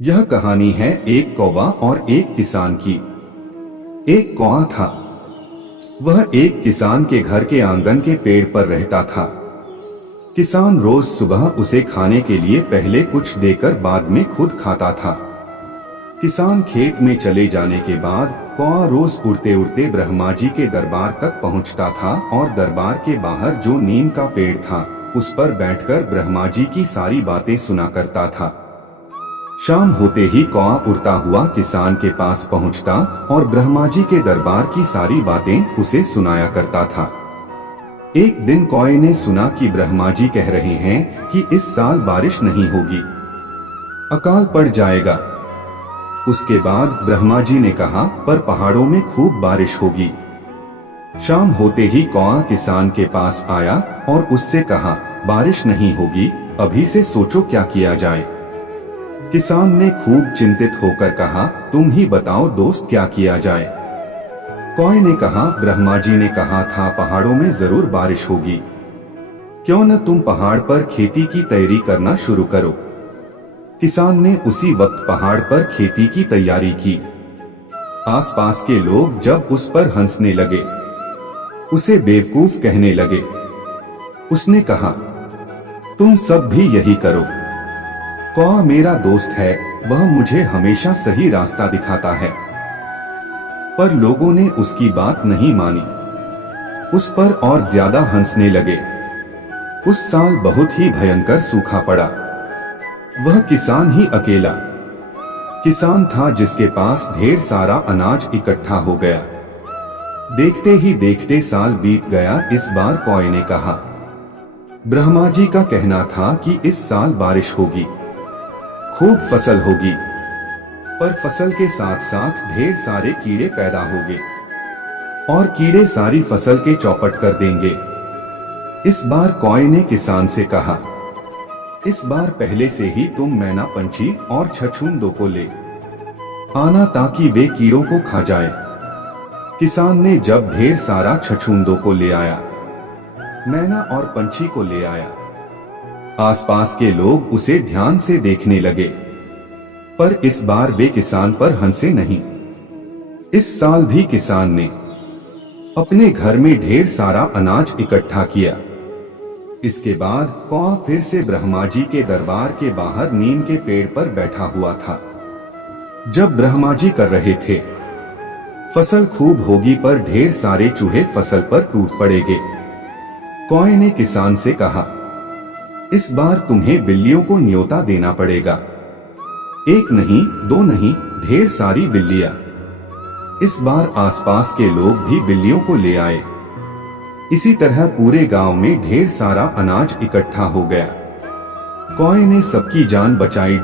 यह कहानी है एक कौवा और एक किसान की। एक कौवा था। वह एक किसान के घर के आंगन के पेड़ पर रहता था। किसान रोज सुबह उसे खाने के लिए पहले कुछ देकर बाद में खुद खाता था। किसान खेत में चले जाने के बाद कौवा रोज उड़ते उड़ते ब्रह्मा जी के दरबार तक पहुंचता था और दरबार के बाहर जो नीम का पेड़ था उस पर बैठकर ब्रह्मा जी की सारी बातें सुना करता था। शाम होते ही कौवा उड़ता हुआ किसान के पास पहुंचता और ब्रह्मा जी के दरबार की सारी बातें उसे सुनाया करता था। एक दिन कौवे ने सुना कि ब्रह्मा जी कह रहे हैं कि इस साल बारिश नहीं होगी, अकाल पड़ जाएगा। उसके बाद ब्रह्मा जी ने कहा पर पहाड़ों में खूब बारिश होगी। शाम होते ही कौवा किसान के पास आया और उससे कहा बारिश नहीं होगी, अभी से सोचो क्या किया जाए। किसान ने खूब चिंतित होकर कहा तुम ही बताओ दोस्त क्या किया जाए। कौवे ने कहा ब्रह्मा जी ने कहा था पहाड़ों में जरूर बारिश होगी, क्यों न तुम पहाड़ पर खेती की तैयारी करना शुरू करो। किसान ने उसी वक्त पहाड़ पर खेती की तैयारी की। आसपास के लोग जब उस पर हंसने लगे, उसे बेवकूफ कहने लगे। उसने कहा तुम सब भी यही करो। कौवा मेरा दोस्त है, वह मुझे हमेशा सही रास्ता दिखाता है। पर लोगों ने उसकी बात नहीं मानी, उस पर और ज्यादा हंसने लगे। उस साल बहुत ही भयंकर सूखा पड़ा। वह किसान ही अकेला किसान था जिसके पास ढेर सारा अनाज इकट्ठा हो गया। देखते ही देखते साल बीत गया। इस बार कौवे ने कहा ब्रह्मा जी का कहना था कि इस साल बारिश होगी, खूब फसल होगी, पर फसल के साथ साथ ढेर सारे कीड़े पैदा होंगे और कीड़े सारी फसल के चौपट कर देंगे। इस बार कौवे ने किसान से कहा इस बार पहले से ही तुम मैना पंछी और छछूंदों को ले आना ताकि वे कीड़ों को खा जाए। किसान ने जब ढेर सारा छछूंदों को ले आया, मैना और पंछी को ले आया, आसपास के लोग उसे ध्यान से देखने लगे, पर इस बार वे किसान पर हंसे नहीं। इस साल भी किसान ने अपने घर में ढेर सारा अनाज इकट्ठा किया। इसके बाद कौवा फिर से ब्रह्मा जी के दरबार के बाहर नीम के पेड़ पर बैठा हुआ था। जब ब्रह्मा जी कर रहे थे फसल खूब होगी पर ढेर सारे चूहे फसल पर टूट पड़ेंगे। कौवे ने किसान से कहा इस बार तुम्हें बिल्लियों को न्योता देना पड़ेगा। एक नहीं, दो नहीं, ढेर सारी बिल्लियां। इस बार आसपास के लोग भी बिल्लियों को ले आए। इसी तरह पूरे गांव में ढेर सारा अनाज इकट्ठा हो गया। कौवे ने सबकी जान बचाई।